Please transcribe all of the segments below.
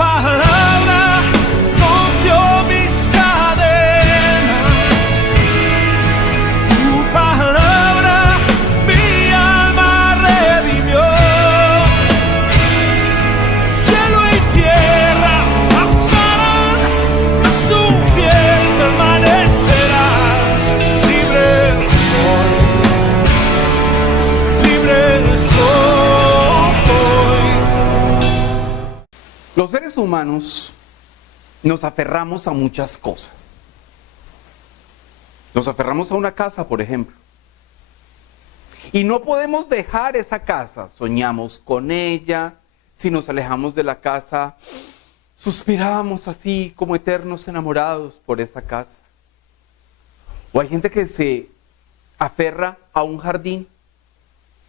palabra rompió mis cadenas. Tu palabra mi alma redimió. Cielo y tierra pasarán, mas tú fiel permanecerás. Libre soy, libre soy. Los seres humanos nos aferramos a muchas cosas. Nos aferramos a una casa, por ejemplo. Y no podemos dejar esa casa. Soñamos con ella. Si nos alejamos de la casa, suspiramos así como eternos enamorados por esa casa. O hay gente que se aferra a un jardín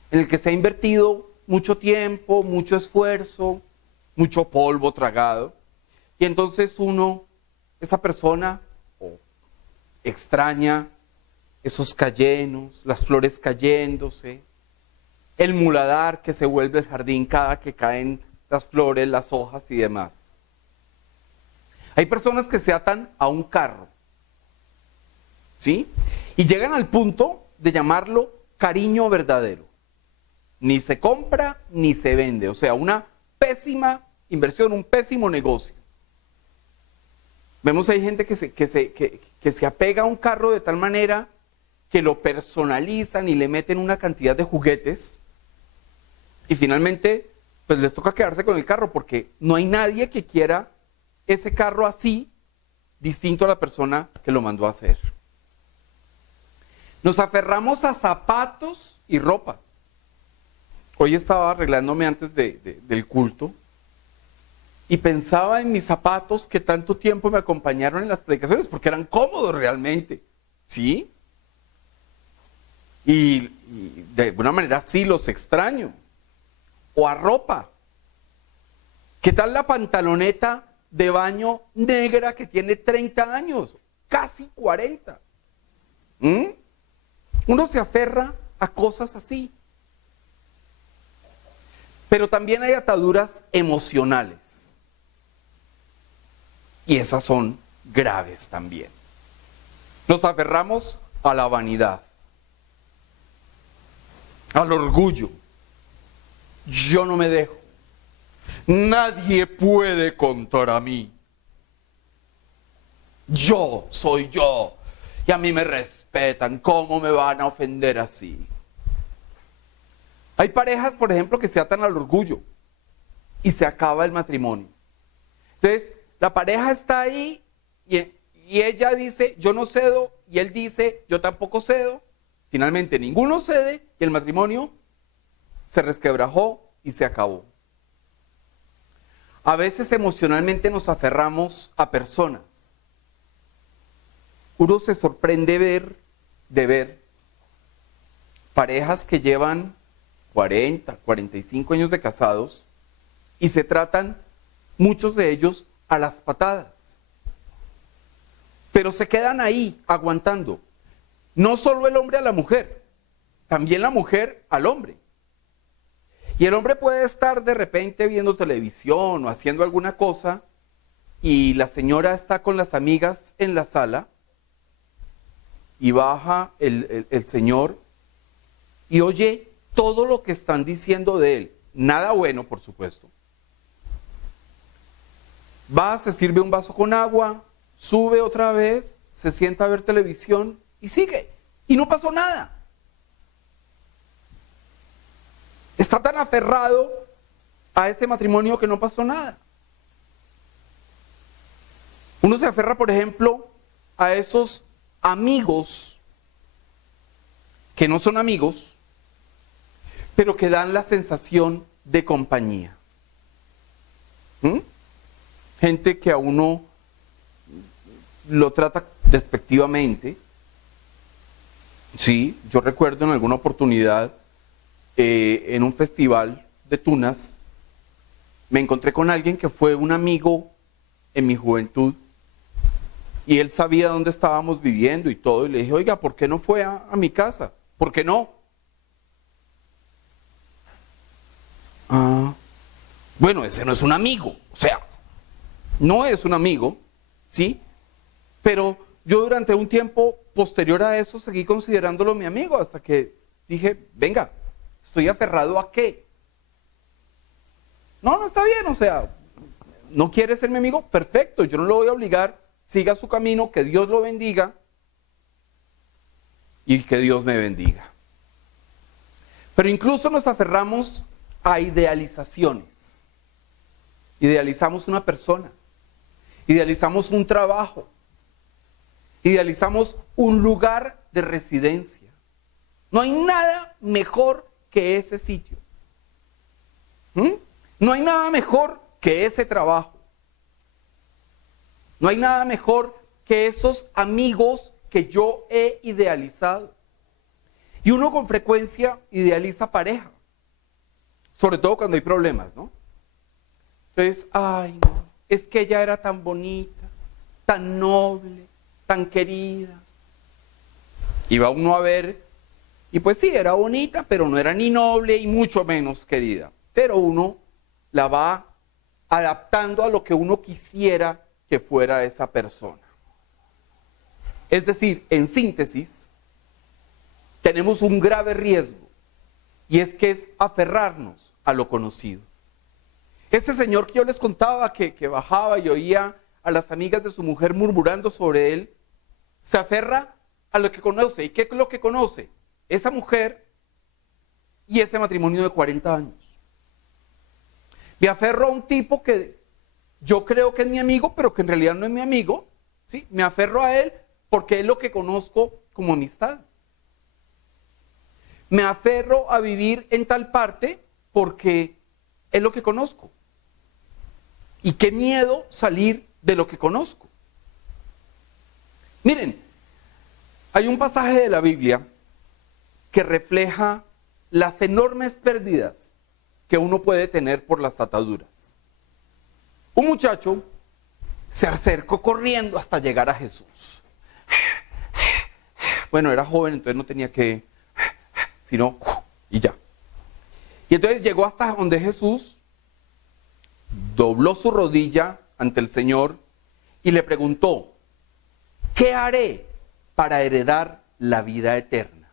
en el que se ha invertido mucho tiempo, mucho esfuerzo, mucho polvo tragado, y entonces esa persona extraña esos cayenos, las flores cayéndose, el muladar que se vuelve el jardín cada que caen las flores, las hojas y demás. Hay personas que se atan a un carro, ¿sí? Y llegan al punto de llamarlo cariño verdadero. Ni se compra ni se vende, o sea, una pésima inversión, un pésimo negocio. Vemos hay gente que se apega a un carro de tal manera que lo personalizan y le meten una cantidad de juguetes y finalmente pues les toca quedarse con el carro porque no hay nadie que quiera ese carro así, distinto a la persona que lo mandó a hacer. Nos aferramos a zapatos y ropa. Hoy estaba arreglándome antes del culto y pensaba en mis zapatos que tanto tiempo me acompañaron en las predicaciones porque eran cómodos realmente, ¿sí? Y de alguna manera sí los extraño. O a ropa. ¿Qué tal la pantaloneta de baño negra que tiene 30 años? Casi 40. Uno se aferra a cosas así. Pero también hay ataduras emocionales. Y esas son graves también. Nos aferramos a la vanidad, al orgullo. Yo no me dejo. Nadie puede contra mí. Yo soy yo. Y a mí me respetan. ¿Cómo me van a ofender así? Hay parejas, por ejemplo, que se atan al orgullo y se acaba el matrimonio. Entonces, la pareja está ahí y ella dice, yo no cedo, y él dice, yo tampoco cedo. Finalmente, ninguno cede y el matrimonio se resquebrajó y se acabó. A veces emocionalmente nos aferramos a personas. Uno se sorprende de ver parejas que llevan 40, 45 años de casados y se tratan, muchos de ellos, a las patadas. Pero se quedan ahí, aguantando. No solo el hombre a la mujer, también la mujer al hombre. Y el hombre puede estar de repente viendo televisión o haciendo alguna cosa y la señora está con las amigas en la sala y baja el señor y oye todo lo que están diciendo de él. Nada bueno, por supuesto. Va, se sirve un vaso con agua, sube otra vez, se sienta a ver televisión y sigue. Y no pasó nada. Está tan aferrado a este matrimonio que no pasó nada. Uno se aferra, por ejemplo, a esos amigos que no son amigos, pero que dan la sensación de compañía. Gente que a uno lo trata despectivamente. Sí, yo recuerdo en alguna oportunidad en un festival de tunas, me encontré con alguien que fue un amigo en mi juventud y él sabía dónde estábamos viviendo y todo, y le dije, oiga, ¿por qué no fue a mi casa? ¿Por qué no? Bueno, ese no es un amigo, o sea, no es un amigo, ¿sí? Pero yo durante un tiempo posterior a eso seguí considerándolo mi amigo hasta que dije, venga, ¿estoy aferrado a qué? No está bien, o sea, ¿no quiere ser mi amigo? Perfecto, yo no lo voy a obligar, siga su camino, que Dios lo bendiga y que Dios me bendiga. Pero incluso nos aferramos a idealizaciones. Idealizamos una persona, idealizamos un trabajo, idealizamos un lugar de residencia. No hay nada mejor que ese sitio. No hay nada mejor que ese trabajo. No hay nada mejor que esos amigos que yo he idealizado. Y uno con frecuencia idealiza pareja. Sobre todo cuando hay problemas, ¿no? Entonces, ay, no, es que ella era tan bonita, tan noble, tan querida. Y va uno a ver, y pues sí, era bonita, pero no era ni noble y mucho menos querida. Pero uno la va adaptando a lo que uno quisiera que fuera esa persona. Es decir, en síntesis, tenemos un grave riesgo, y es que es aferrarnos a lo conocido. Ese señor que yo les contaba que bajaba y oía a las amigas de su mujer murmurando sobre él, se aferra a lo que conoce. ¿Y qué es lo que conoce? Esa mujer y ese matrimonio de 40 años. Me aferro a un tipo que yo creo que es mi amigo, pero que en realidad no es mi amigo, ¿sí? Me aferro a él porque es lo que conozco como amistad. Me aferro a vivir en tal parte porque es lo que conozco. Y qué miedo salir de lo que conozco. Miren, hay un pasaje de la Biblia que refleja las enormes pérdidas que uno puede tener por las ataduras. Un muchacho se acercó corriendo hasta llegar a Jesús. Bueno, era joven, entonces no tenía que, sino, y ya. Y entonces llegó hasta donde Jesús, dobló su rodilla ante el Señor y le preguntó, ¿qué haré para heredar la vida eterna?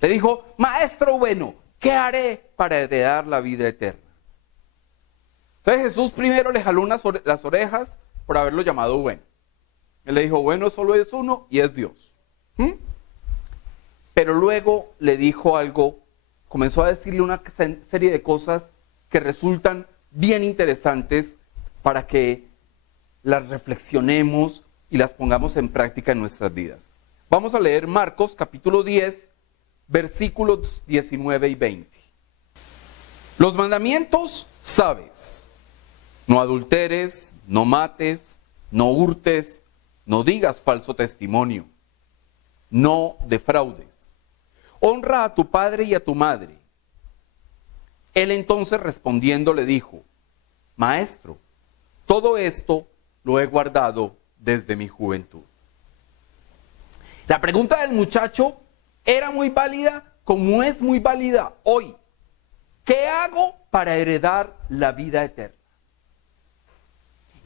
Le dijo, maestro bueno, ¿qué haré para heredar la vida eterna? Entonces Jesús primero le jaló las orejas por haberlo llamado bueno. Él le dijo, bueno, solo es uno y es Dios. Pero luego le dijo algo, comenzó a decirle una serie de cosas que resultan bien interesantes para que las reflexionemos y las pongamos en práctica en nuestras vidas. Vamos a leer Marcos capítulo 10, versículos 19 y 20. Los mandamientos sabes: no adulteres, no mates, no hurtes, no digas falso testimonio, no defraudes. Honra a tu padre y a tu madre. Él entonces respondiendo le dijo, Maestro, todo esto lo he guardado desde mi juventud. La pregunta del muchacho era muy válida, como es muy válida hoy. ¿Qué hago para heredar la vida eterna?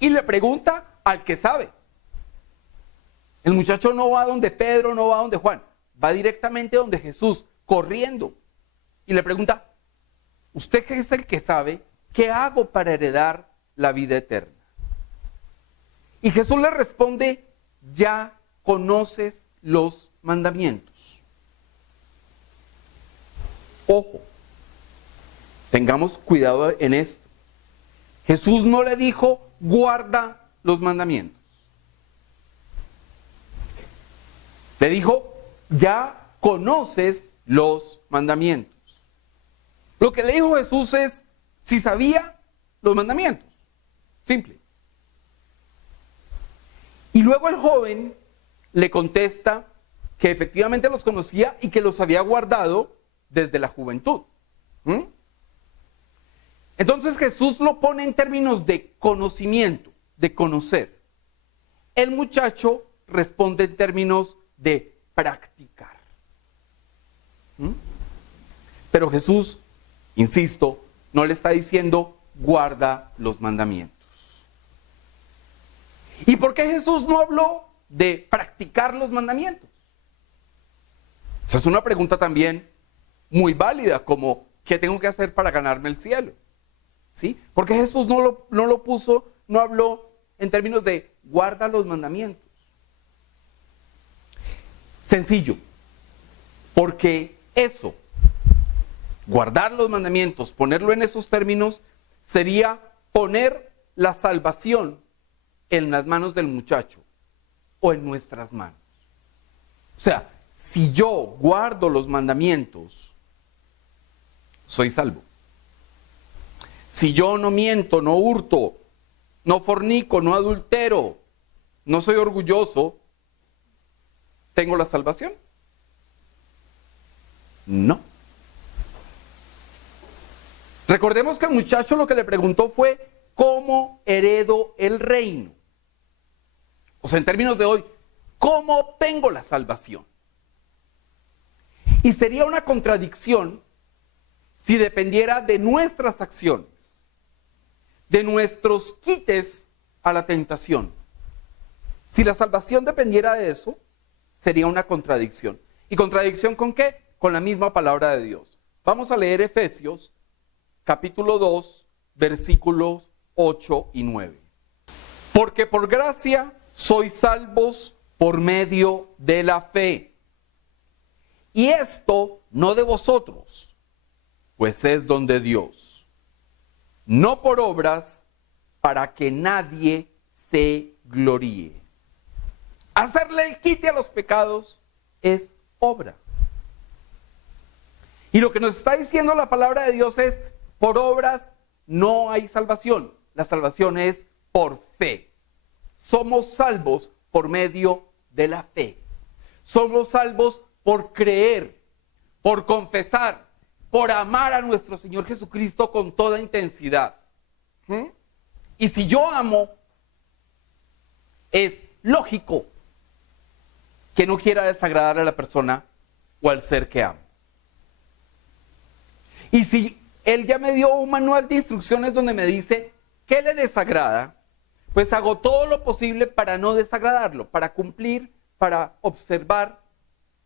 Y le pregunta al que sabe. El muchacho no va donde Pedro, no va donde Juan, va directamente donde Jesús, corriendo. Y le pregunta, usted que es el que sabe, ¿qué hago para heredar la vida eterna? Y Jesús le responde, ya conoces los mandamientos. Ojo, tengamos cuidado en esto. Jesús no le dijo, guarda los mandamientos. Le dijo, ya conoces los mandamientos. Lo que le dijo Jesús es, si sabía los mandamientos. Simple. Y luego el joven le contesta que efectivamente los conocía y que los había guardado desde la juventud. Entonces Jesús lo pone en términos de conocimiento, de conocer. El muchacho responde en términos de practicar. Pero Jesús, insisto, no le está diciendo guarda los mandamientos. ¿Y por qué Jesús no habló de practicar los mandamientos? Esa es una pregunta también muy válida, como ¿qué tengo que hacer para ganarme el cielo? ¿Sí? Porque Jesús no habló en términos de guarda los mandamientos. Sencillo, porque eso, guardar los mandamientos, ponerlo en esos términos, sería poner la salvación en las manos del muchacho o en nuestras manos. O sea, si yo guardo los mandamientos, soy salvo. Si yo no miento, no hurto, no fornico, no adultero, no soy orgulloso, ¿tengo la salvación? No. Recordemos que el muchacho lo que le preguntó fue, ¿cómo heredo el reino? O sea, en términos de hoy, ¿cómo obtengo la salvación? Y sería una contradicción si dependiera de nuestras acciones, de nuestros quites a la tentación. Si la salvación dependiera de eso, sería una contradicción. ¿Y contradicción con qué? Con la misma palabra de Dios. Vamos a leer Efesios, capítulo 2, versículos 8 y 9. Porque por gracia sois salvos por medio de la fe. Y esto no de vosotros, pues es don de Dios. No por obras, para que nadie se gloríe. Hacerle el quite a los pecados es obra. Y lo que nos está diciendo la palabra de Dios es, por obras no hay salvación. La salvación es por fe. Somos salvos por medio de la fe. Somos salvos por creer, por confesar, por amar a nuestro Señor Jesucristo con toda intensidad. Y si yo amo, es lógico que no quiera desagradar a la persona o al ser que amo. Y si Él ya me dio un manual de instrucciones donde me dice qué le desagrada, pues hago todo lo posible para no desagradarlo, para cumplir, para observar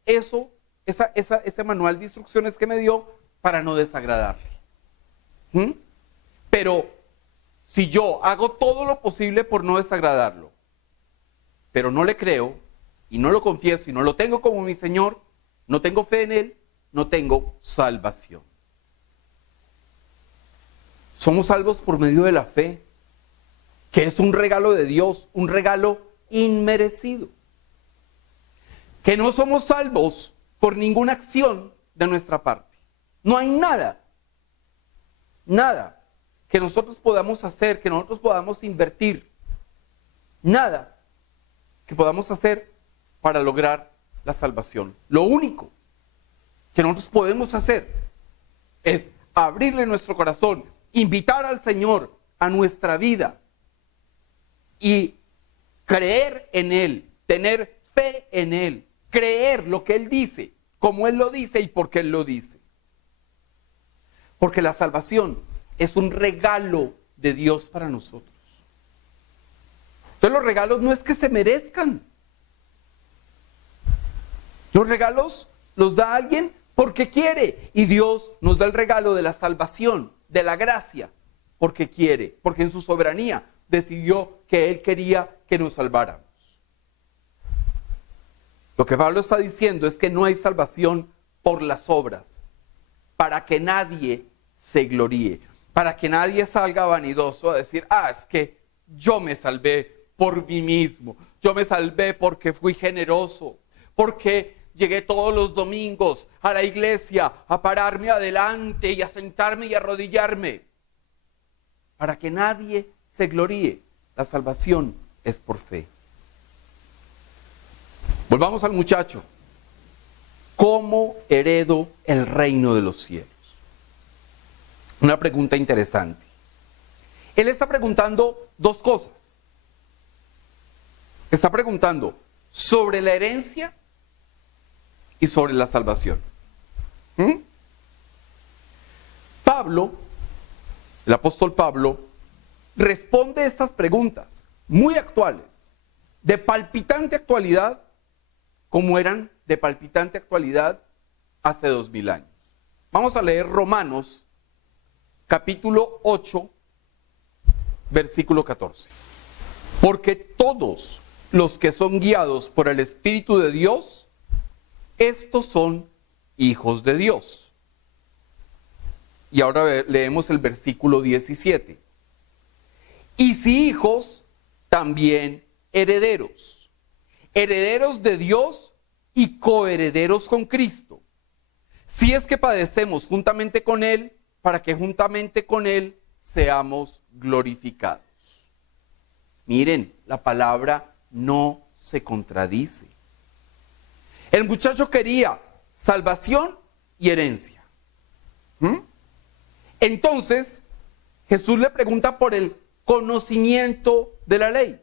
ese manual de instrucciones que me dio para no desagradarle. Pero si yo hago todo lo posible por no desagradarlo, pero no le creo y no lo confieso y no lo tengo como mi Señor, no tengo fe en Él, no tengo salvación. Somos salvos por medio de la fe, que es un regalo de Dios, un regalo inmerecido. Que no somos salvos por ninguna acción de nuestra parte. No hay nada que nosotros podamos hacer, que nosotros podamos invertir, nada que podamos hacer para lograr la salvación. Lo único que nosotros podemos hacer es abrirle nuestro corazón, invitar al Señor a nuestra vida y creer en Él, tener fe en Él, creer lo que Él dice, como Él lo dice y por qué Él lo dice. Porque la salvación es un regalo de Dios para nosotros. Entonces los regalos no es que se merezcan. Los regalos los da alguien porque quiere. Y Dios nos da el regalo de la salvación, de la gracia, porque quiere, porque en su soberanía decidió que Él quería que nos salváramos. Lo que Pablo está diciendo es que no hay salvación por las obras, para que nadie se gloríe, para que nadie salga vanidoso a decir, es que yo me salvé por mí mismo, yo me salvé porque fui generoso, porque llegué todos los domingos a la iglesia a pararme adelante y a sentarme y a arrodillarme. Para que nadie se gloríe, la salvación es por fe. Volvamos al muchacho. ¿Cómo heredo el reino de los cielos? Una pregunta interesante. Él está preguntando dos cosas. Está preguntando sobre la herencia y sobre la salvación. Pablo, el apóstol Pablo, responde estas preguntas muy actuales de palpitante actualidad como eran de palpitante actualidad hace 2000 años. Vamos a leer Romanos capítulo 8, versículo 14. Porque todos los que son guiados por el Espíritu de Dios, estos son hijos de Dios. Y ahora leemos el versículo 17. Y si hijos, también herederos. Herederos de Dios y coherederos con Cristo. Si es que padecemos juntamente con Él, para que juntamente con Él seamos glorificados. Miren, la palabra no se contradice. El muchacho quería salvación y herencia. Entonces, Jesús le pregunta por el conocimiento de la ley.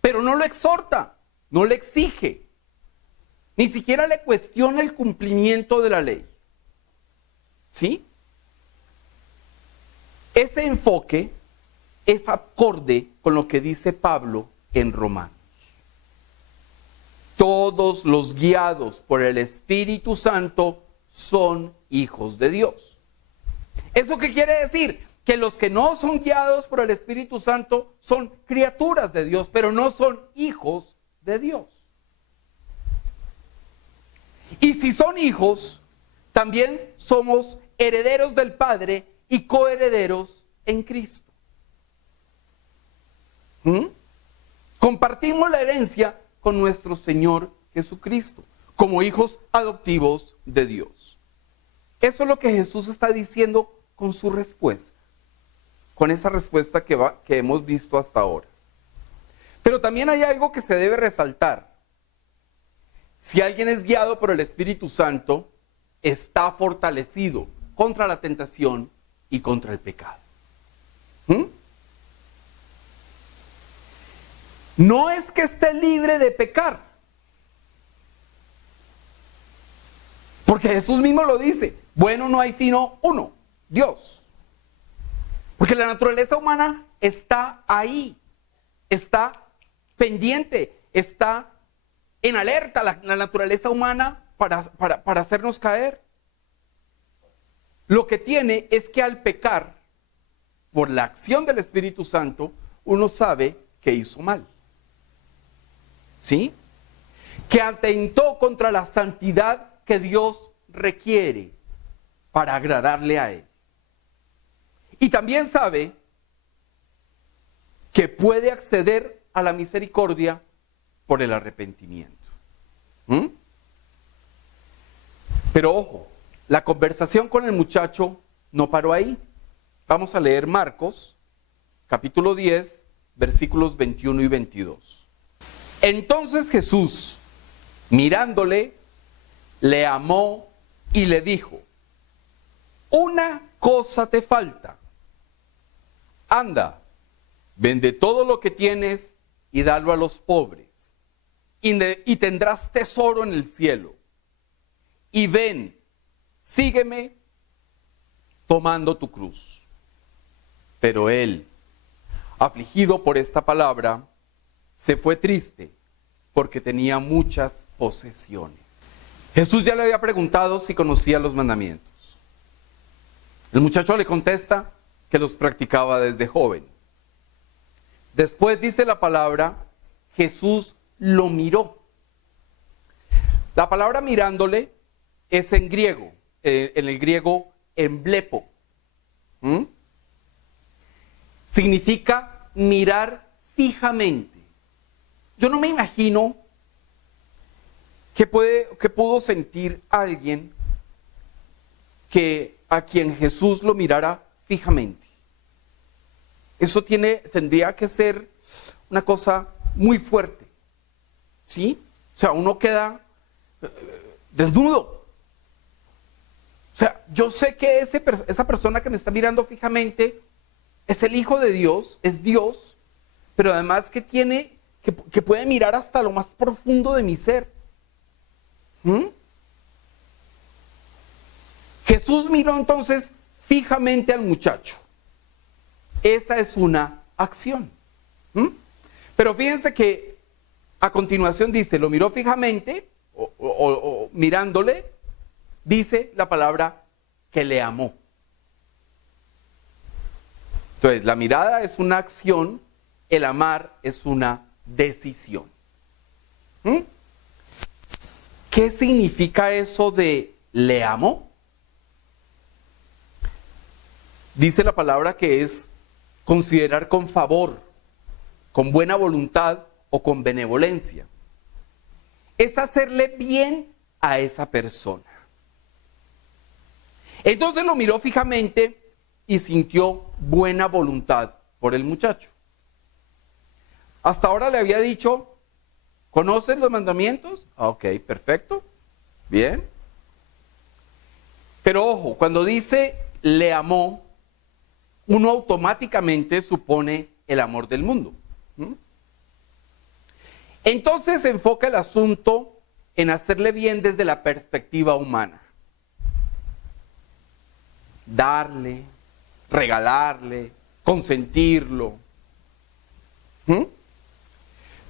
Pero no lo exhorta, no le exige, ni siquiera le cuestiona el cumplimiento de la ley. ¿Sí? Ese enfoque es acorde con lo que dice Pablo en Romanos. Todos los guiados por el Espíritu Santo son hijos de Dios. ¿Eso qué quiere decir? Que los que no son guiados por el Espíritu Santo son criaturas de Dios, pero no son hijos de Dios. Y si son hijos, también somos herederos del Padre y coherederos en Cristo. Compartimos la herencia con nuestro Señor Jesucristo, como hijos adoptivos de Dios. Eso es lo que Jesús está diciendo con su respuesta, con esa respuesta que hemos visto hasta ahora. Pero también hay algo que se debe resaltar. Si alguien es guiado por el Espíritu Santo, está fortalecido contra la tentación y contra el pecado. No es que esté libre de pecar, porque Jesús mismo lo dice, bueno no hay sino uno, Dios. Porque la naturaleza humana está ahí, está pendiente, está en alerta la naturaleza humana para hacernos caer. Lo que tiene es que al pecar, por la acción del Espíritu Santo, uno sabe que hizo mal. ¿Sí? Que atentó contra la santidad que Dios requiere para agradarle a Él. Y también sabe que puede acceder a la misericordia por el arrepentimiento. Pero ojo, la conversación con el muchacho no paró ahí. Vamos a leer Marcos, capítulo 10, versículos 21 y 22. Entonces Jesús, mirándole, le amó y le dijo, una cosa te falta. Anda, vende todo lo que tienes y dalo a los pobres, y tendrás tesoro en el cielo. Y ven, sígueme tomando tu cruz. Pero él, afligido por esta palabra, se fue triste porque tenía muchas posesiones. Jesús ya le había preguntado si conocía los mandamientos. El muchacho le contesta que los practicaba desde joven. Después dice la palabra, Jesús lo miró. La palabra mirándole es en griego, en el griego emblepo. Significa mirar fijamente. Yo no me imagino que pudo sentir alguien a quien Jesús lo mirara fijamente. Eso tendría que ser una cosa muy fuerte. ¿Sí? O sea, uno queda desnudo. O sea, yo sé que esa persona que me está mirando fijamente es el Hijo de Dios, es Dios, pero además que puede mirar hasta lo más profundo de mi ser. Jesús miró entonces fijamente al muchacho. Esa es una acción. Pero fíjense que a continuación dice, lo miró fijamente, o mirándole, dice la palabra que le amó. Entonces, la mirada es una acción, el amar es una decisión. ¿Qué significa eso de le amó? Dice la palabra que es considerar con favor, con buena voluntad o con benevolencia. Es hacerle bien a esa persona. Entonces lo miró fijamente y sintió buena voluntad por el muchacho. Hasta ahora le había dicho, ¿conoces los mandamientos? Ok, perfecto, bien. Pero ojo, cuando dice le amó, uno automáticamente supone el amor del mundo. Entonces se enfoca el asunto en hacerle bien desde la perspectiva humana. Darle, regalarle, consentirlo.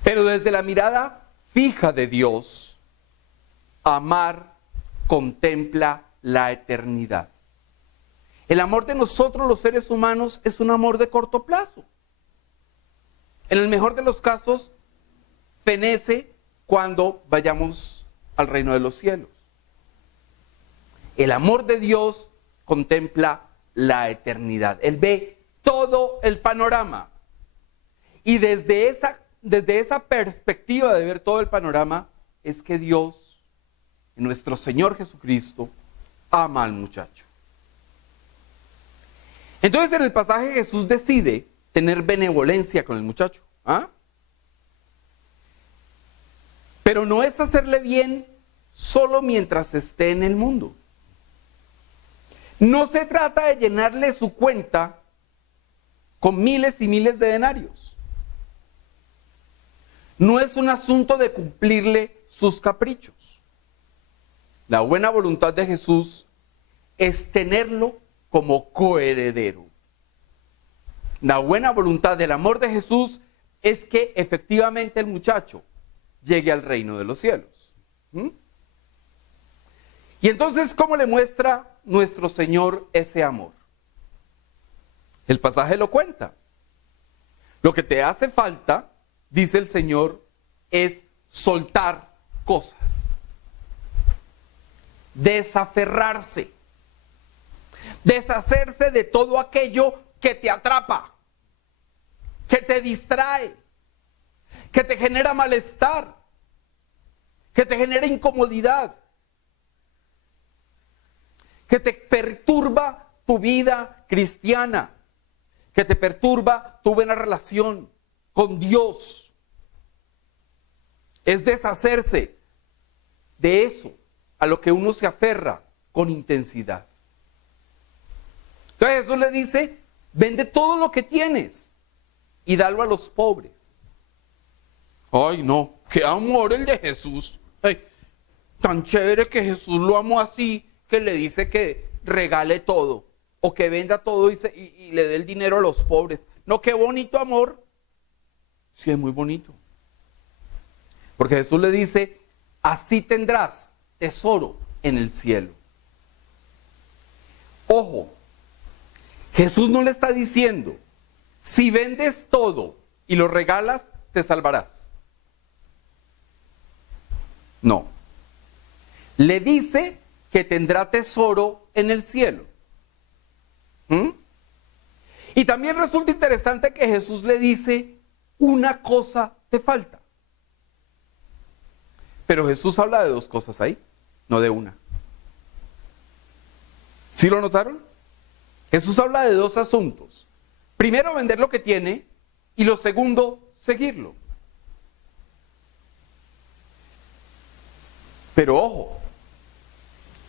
Pero desde la mirada fija de Dios, amar contempla la eternidad. El amor de nosotros los seres humanos es un amor de corto plazo. En el mejor de los casos, fenece cuando vayamos al reino de los cielos. El amor de Dios contempla la eternidad. Él ve todo el panorama. Y desde esa perspectiva de ver todo el panorama, es que Dios, nuestro Señor Jesucristo, ama al muchacho. Entonces en el pasaje Jesús decide tener benevolencia con el muchacho. Pero no es hacerle bien solo mientras esté en el mundo. No se trata de llenarle su cuenta con miles y miles de denarios. No es un asunto de cumplirle sus caprichos. La buena voluntad de Jesús es tenerlo como coheredero. La buena voluntad del amor de Jesús es que efectivamente el muchacho llegue al reino de los cielos. Y entonces, ¿cómo le muestra nuestro Señor ese amor? El pasaje lo cuenta. Lo que te hace falta, dice el Señor, es soltar cosas. Desaferrarse. Deshacerse de todo aquello que te atrapa, que te distrae, que te genera malestar, que te genera incomodidad, que te perturba tu vida cristiana, que te perturba tu buena relación con Dios. Es deshacerse de eso a lo que uno se aferra con intensidad. Entonces Jesús le dice, vende todo lo que tienes y dalo a los pobres. Ay, no, qué amor el de Jesús. Ay, tan chévere que Jesús lo amó así, que le dice que regale todo, o que venda todo y le dé el dinero a los pobres. No, qué bonito amor. Sí, es muy bonito. Porque Jesús le dice, así tendrás tesoro en el cielo. Ojo, Jesús no le está diciendo, si vendes todo y lo regalas, te salvarás. No. Le dice que tendrá tesoro en el cielo. Y también resulta interesante que Jesús le dice, una cosa te falta. Pero Jesús habla de dos cosas ahí, no de una. ¿Sí lo notaron? Jesús habla de dos asuntos. Primero, vender lo que tiene, y lo segundo, seguirlo. Pero ojo,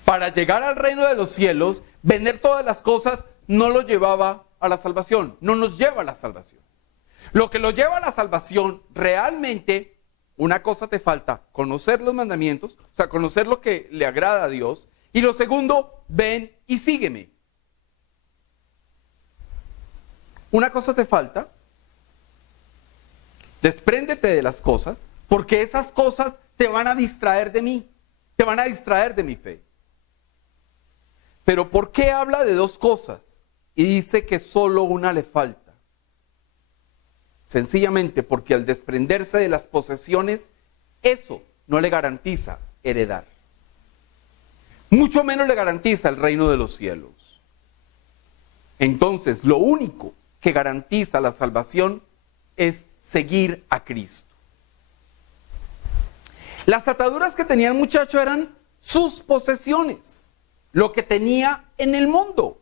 para llegar al reino de los cielos, vender todas las cosas no lo llevaba a la salvación, no nos lleva a la salvación. Lo que lo lleva a la salvación, realmente, una cosa te falta, conocer los mandamientos, o sea, conocer lo que le agrada a Dios, y lo segundo, ven y sígueme. Una cosa te falta, Despréndete de las cosas, porque esas cosas te van a distraer de mí, te van a distraer de mi fe. Pero ¿por qué habla de dos cosas y dice que solo una le falta? Sencillamente porque al desprenderse de las posesiones, eso no le garantiza heredar. Mucho menos le garantiza el reino de los cielos. Entonces, lo único que garantiza la salvación es seguir a Cristo. Las ataduras que tenía el muchacho eran sus posesiones, lo que tenía en el mundo.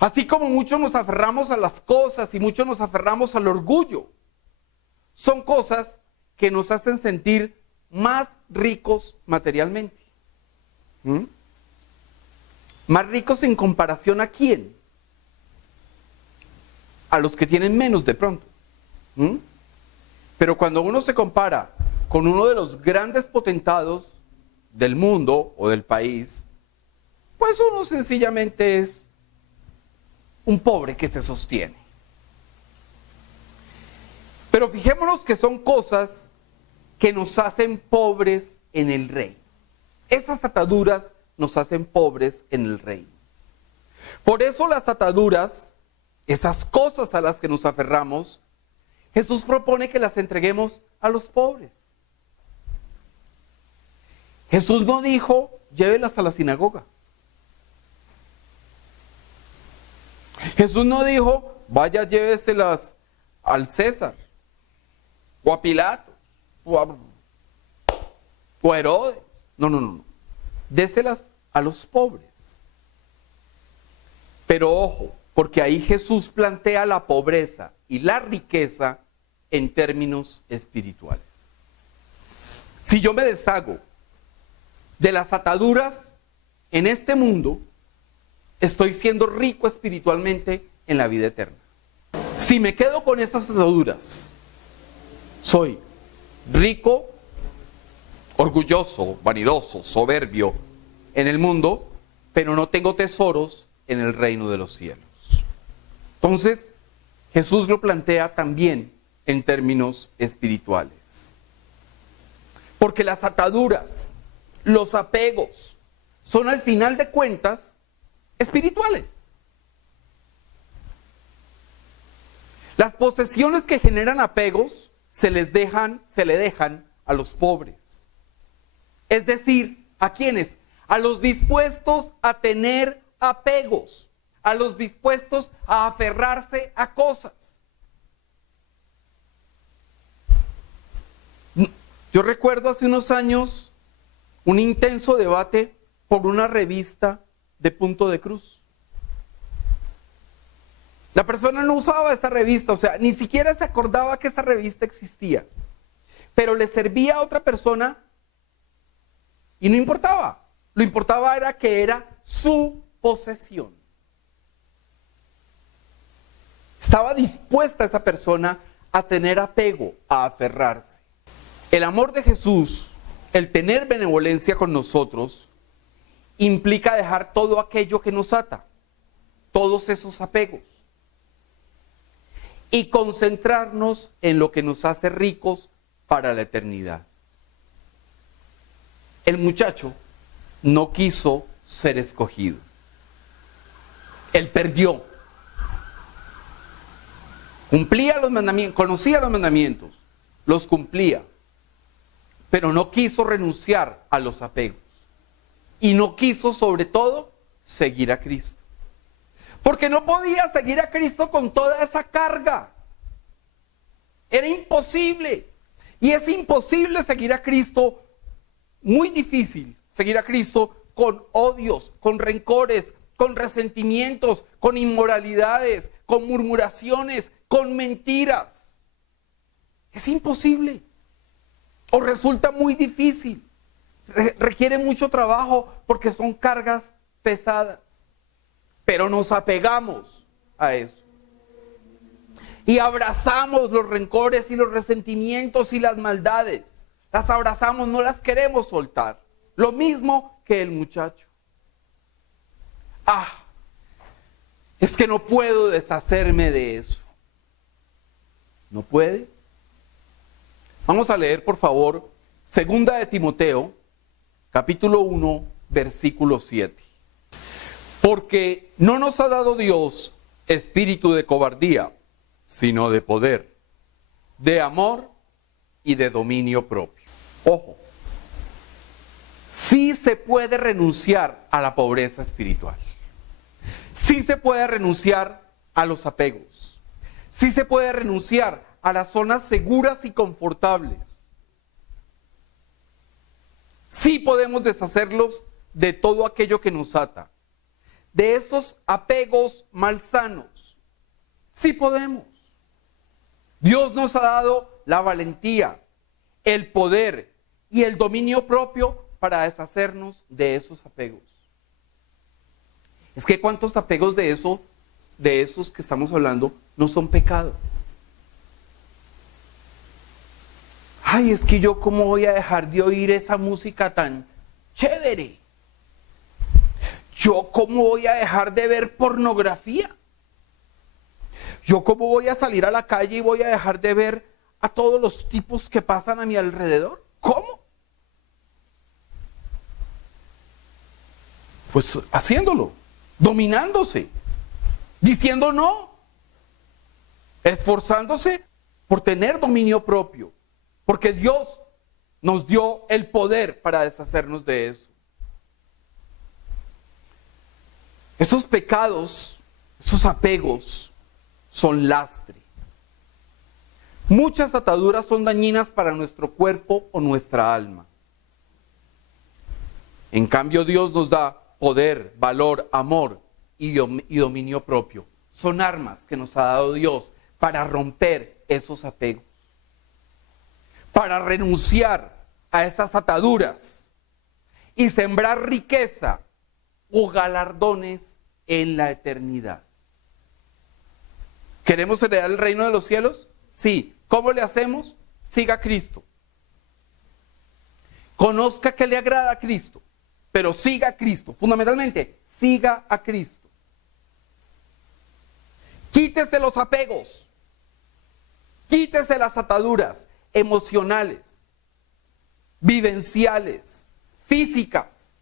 Así como muchos nos aferramos a las cosas y muchos nos aferramos al orgullo, son cosas que nos hacen sentir más ricos materialmente. ¿Más ricos en comparación a quién? A los que tienen menos de pronto. Pero cuando uno se compara con uno de los grandes potentados del mundo o del país, pues uno sencillamente es un pobre que se sostiene. Pero fijémonos que son cosas que nos hacen pobres en el reino. Esas ataduras nos hacen pobres en el reino. Por eso las ataduras, esas cosas a las que nos aferramos, Jesús propone que las entreguemos a los pobres. Jesús no dijo, llévelas a la sinagoga. Jesús no dijo, vaya, lléveselas al César, o a Pilato, o a Herodes. No. Déselas a los pobres. Pero ojo, porque ahí Jesús plantea la pobreza y la riqueza en términos espirituales. Si yo me deshago de las ataduras en este mundo, estoy siendo rico espiritualmente en la vida eterna. Si me quedo con esas ataduras, soy rico, orgulloso, vanidoso, soberbio en el mundo, pero no tengo tesoros en el reino de los cielos. Entonces, Jesús lo plantea también en términos espirituales. Porque las ataduras, los apegos, son al final de cuentas espirituales. Las posesiones que generan apegos se le dejan a los pobres. Es decir, ¿a quiénes? A los dispuestos a tener apegos, a los dispuestos a aferrarse a cosas. Yo recuerdo hace unos años un intenso debate por una revista de Punto de Cruz. La persona no usaba esa revista, o sea, ni siquiera se acordaba que esa revista existía, pero le servía a otra persona y no importaba. Lo importaba era que era su posesión. Estaba dispuesta esa persona a tener apego, a aferrarse. El amor de Jesús, el tener benevolencia con nosotros, implica dejar todo aquello que nos ata, todos esos apegos, y concentrarnos en lo que nos hace ricos para la eternidad. El muchacho no quiso ser escogido. Él perdió. Cumplía los mandamientos, conocía los mandamientos, los cumplía, pero no quiso renunciar a los apegos. Y no quiso, sobre todo, seguir a Cristo. Porque no podía seguir a Cristo con toda esa carga. Era imposible. Y es imposible seguir a Cristo, muy difícil seguir a Cristo con odios, con rencores, con resentimientos, con inmoralidades, con murmuraciones, con mentiras. Es imposible. O resulta muy difícil. Requiere mucho trabajo porque son cargas pesadas. Pero nos apegamos a eso. Y abrazamos los rencores y los resentimientos y las maldades. Las abrazamos, no las queremos soltar. Lo mismo que el muchacho. Es que no puedo deshacerme de eso. ¿No puede? Vamos a leer, por favor, Segunda de Timoteo, capítulo 1, versículo 7. Porque no nos ha dado Dios espíritu de cobardía, sino de poder, de amor y de dominio propio. Ojo, sí se puede renunciar a la pobreza espiritual. Sí se puede renunciar a los apegos. Sí se puede renunciar a las zonas seguras y confortables. Sí podemos deshacerlos de todo aquello que nos ata, de esos apegos malsanos. Sí podemos. Dios nos ha dado la valentía, el poder y el dominio propio para deshacernos de esos apegos. Es que ¿cuántos apegos de esos que estamos hablando no son pecado? Ay, es que yo cómo voy a dejar de oír esa música tan chévere. Yo cómo voy a dejar de ver pornografía. Yo cómo voy a salir a la calle y voy a dejar de ver a todos los tipos que pasan a mi alrededor. ¿Cómo? Pues haciéndolo, dominándose, diciendo no, esforzándose por tener dominio propio. Porque Dios nos dio el poder para deshacernos de eso. Esos pecados, esos apegos, son lastre. Muchas ataduras son dañinas para nuestro cuerpo o nuestra alma. En cambio, Dios nos da poder, valor, amor y dominio propio. Son armas que nos ha dado Dios para romper esos apegos, para renunciar a esas ataduras y sembrar riqueza o galardones en la eternidad. ¿Queremos heredar el reino de los cielos? Sí. ¿Cómo le hacemos? Siga a Cristo. Conozca que le agrada a Cristo, pero siga a Cristo. Fundamentalmente, siga a Cristo. Quítese los apegos. Quítese las ataduras emocionales, vivenciales, físicas.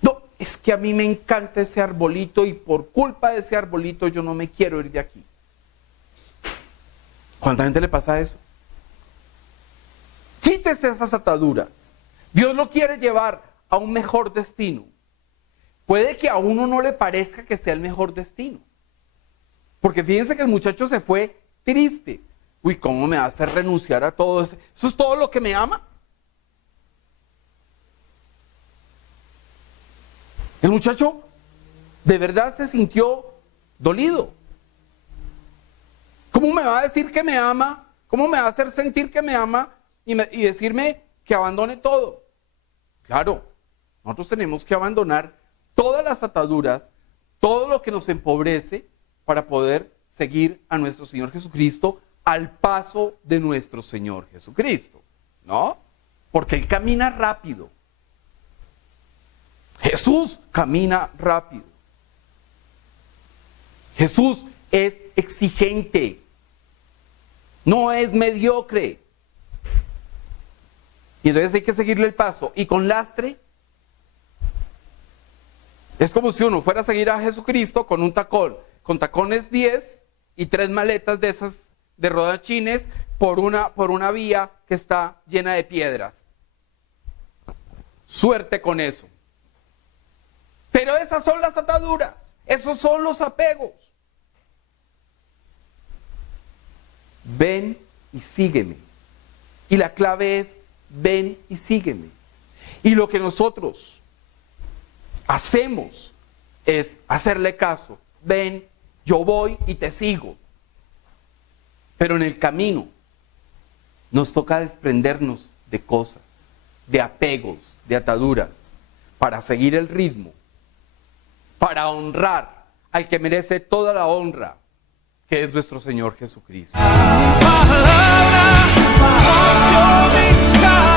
No, es que a mí me encanta ese arbolito y por culpa de ese arbolito yo no me quiero ir de aquí. ¿Cuánta gente le pasa eso? Quítese esas ataduras. Dios lo quiere llevar a un mejor destino. Puede que a uno no le parezca que sea el mejor destino. Porque fíjense que el muchacho se fue triste. Uy, ¿cómo me hace renunciar a todo eso? ¿Eso es todo lo que me ama? El muchacho de verdad se sintió dolido. ¿Cómo me va a decir que me ama? ¿Cómo me va a hacer sentir que me ama y decirme que abandone todo? Claro, nosotros tenemos que abandonar todas las ataduras, todo lo que nos empobrece para poder seguir a nuestro Señor Jesucristo al paso de nuestro Señor Jesucristo, ¿no? Porque Él camina rápido. Jesús camina rápido. Jesús es exigente, no es mediocre. Y entonces hay que seguirle el paso. Y con lastre, es como si uno fuera a seguir a Jesucristo con un tacón, con tacones 10 y 3 maletas de esas de rodachines por una vía que está llena de piedras. Suerte con eso. Pero esas son las ataduras, esos son los apegos. Ven y sígueme. Y la clave es, ven y sígueme. Y lo que nosotros hacemos es hacerle caso. Ven, yo voy y te sigo. Pero en el camino nos toca desprendernos de cosas, de apegos, de ataduras, para seguir el ritmo, para honrar al que merece toda la honra, que es nuestro Señor Jesucristo. Palabra, rompió mis cadenas.